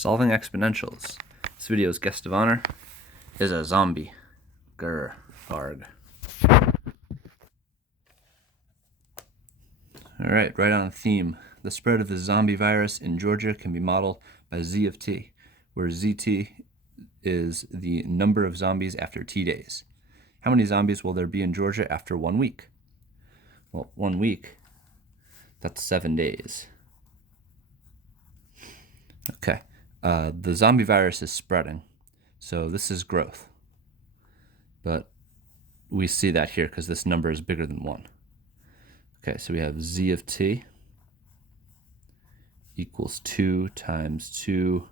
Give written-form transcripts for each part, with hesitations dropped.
Solving exponentials. This video's guest of honor is a zombie. Grr. Arg. Alright, right on theme. The spread of the zombie virus in Georgia can be modeled by Z of t, where ZT is the number of zombies after T days. How many zombies will there be in Georgia after 1 week? Well, 1 week, that's 7 days. Okay, the zombie virus is spreading, so this is growth. But we see that here because this number is bigger than 1. Okay, so we have Z of t equals 2 times 2,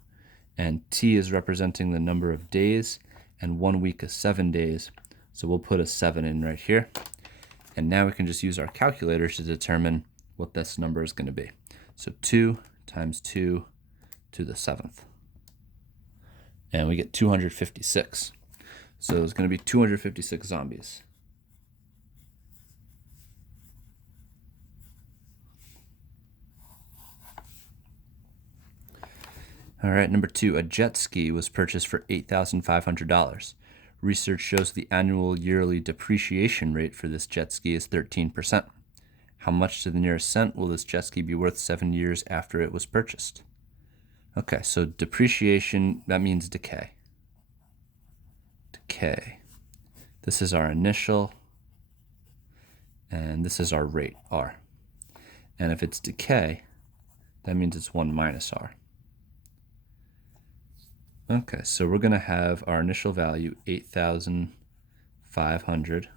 and t is representing the number of days, and 1 week is 7 days, so we'll put a 7 in right here. And now we can just use our calculator to determine what this number is going to be. So 2 times 2 to the 7th. And we get 256. So it's going to be 256 zombies. All right, number 2, a jet ski was purchased for $8,500. Research shows the annual yearly depreciation rate for this jet ski is 13%. How much to the nearest cent will this jet ski be worth 7 years after it was purchased? Okay, so depreciation, that means decay. Decay. This is our initial, and this is our rate, R. And if it's decay, that means it's 1 minus R. Okay, so we're going to have our initial value, 8,500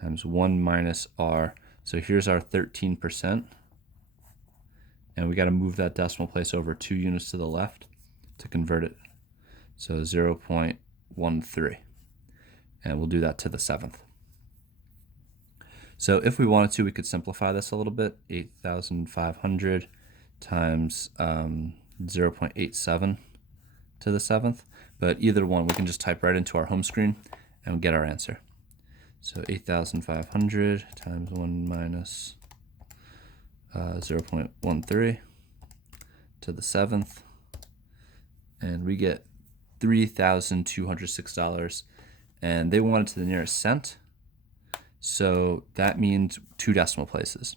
times 1 minus R. So here's our 13%. And we got to move that decimal place over 2 units to the left to convert it. So 0.13. And we'll do that to the 7th. So if we wanted to, we could simplify this a little bit. 8,500 times 0.87 to the 7th. But either one, we can just type right into our home screen and get our answer. So 8,500 times 1 minus 0.13 to the 7th, and we get $3,206, and they want it to the nearest cent, so that means 2 decimal places,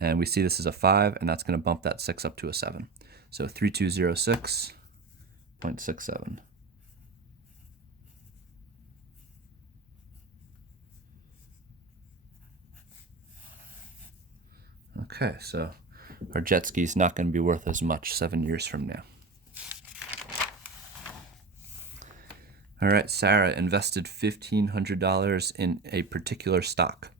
and we see this is a 5, and that's going to bump that 6 up to a 7, so 3206.67. Okay, so our jet ski is not going to be worth as much 7 years from now. All right, Sarah invested $1,500 in a particular stock.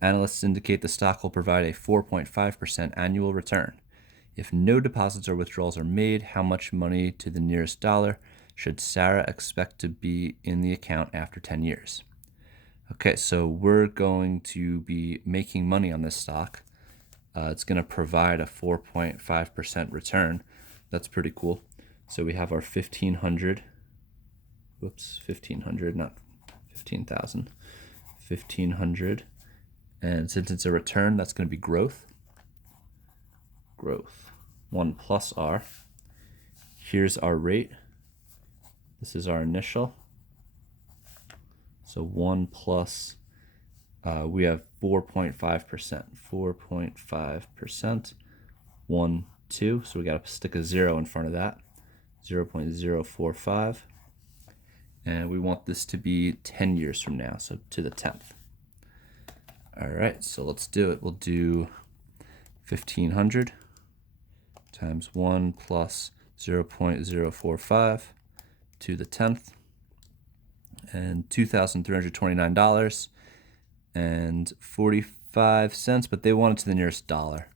Analysts indicate the stock will provide a 4.5% annual return. If no deposits or withdrawals are made, how much money to the nearest dollar should Sarah expect to be in the account after 10 years? Okay, so we're going to be making money on this stock. It's going to provide a 4.5% return. That's pretty cool. So we have our 1,500. Whoops, 1,500, not 15,000. 1,500. And since it's a return, that's going to be growth. Growth. 1 plus R. Here's our rate. This is our initial. So 1 plus, we have 4.5%. 4.5%. 1, 2. So we got to stick a 0 in front of that. 0.045. And we want this to be 10 years from now, so to the 10th. All right, so let's do it. We'll do 1,500 times 1 plus 0.045 to the 10th, and $2,329 and 45 cents, but they want it to the nearest dollar.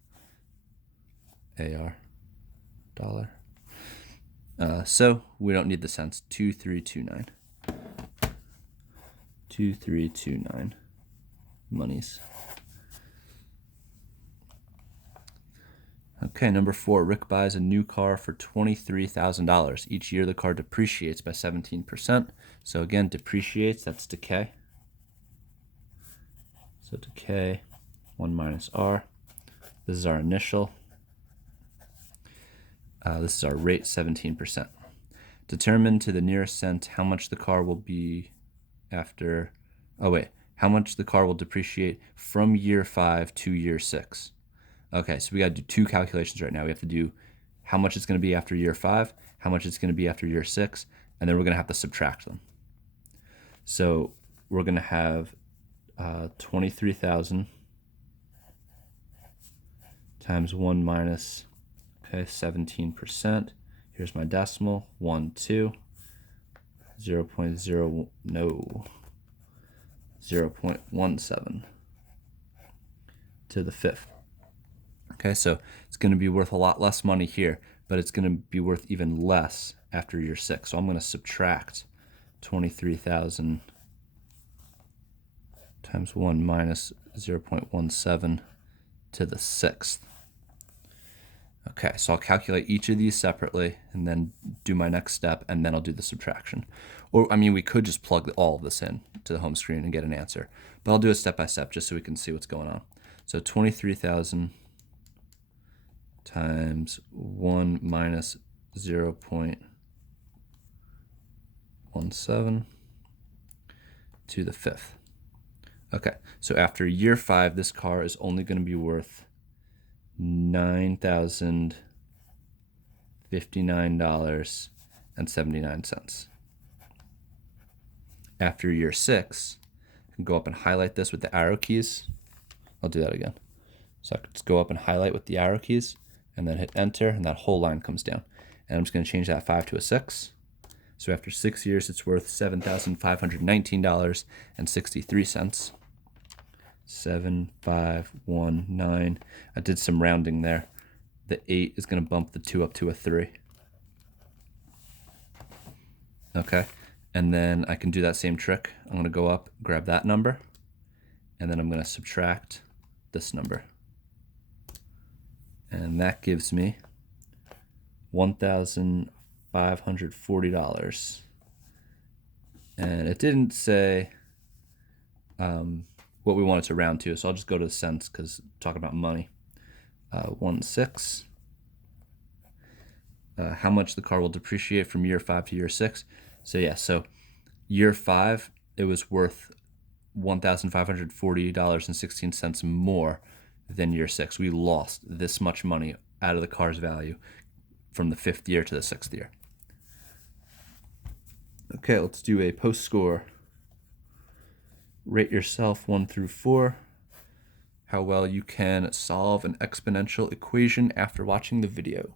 AR, dollar. So we don't need the cents. 2329. 2329 monies. Okay, number 4. Rick buys a new car for $23,000. Each year the car depreciates by 17%. So again, depreciates, that's decay. So decay, 1 minus R. This is our initial. This is our rate, 17%. Determine to the nearest cent how much the car will be after, how much the car will depreciate from year 5 to year 6. Okay, so we got to do two calculations right now. We have to do how much it's going to be after year 5, how much it's going to be after year 6, and then we're going to have to subtract them. So we're going to have 23,000 times 1 minus, 17%. Here's my decimal, 1, 2, 0.17 to the 5th. Okay, so it's going to be worth a lot less money here, but it's going to be worth even less after year 6. So I'm going to subtract 23,000 times 1 minus 0.17 to the 6th. Okay, so I'll calculate each of these separately and then do my next step, and then I'll do the subtraction. Or, I mean, we could just plug all of this in to the home screen and get an answer, but I'll do it step by step just so we can see what's going on. So 23,000 times 1 minus 0.17 to the 5th. Okay, so after year 5, this car is only going to be worth $9,059.79. After year 6, I can go up and highlight this with the arrow keys. I'll do that again. So I can just go up and highlight with the arrow keys and then hit enter, and that whole line comes down. And I'm just going to change that 5 to a 6. So after 6 years, it's worth $7,519.63. 7519. I did some rounding there. The 8 is going to bump the 2 up to a 3. Okay, and then I can do that same trick. I'm going to go up, grab that number, and then I'm going to subtract this number. And that gives me $1,540. And it didn't say what we wanted to round to, so I'll just go to the cents because talking about money. 1/6. How much the car will depreciate from year 5 to year 6. So yeah, so year 5, it was worth $1,540.16 more than year 6. We lost this much money out of the car's value from the 5th year to the 6th year. Okay, let's do a post score. Rate yourself 1 through 4. How well you can solve an exponential equation after watching the video.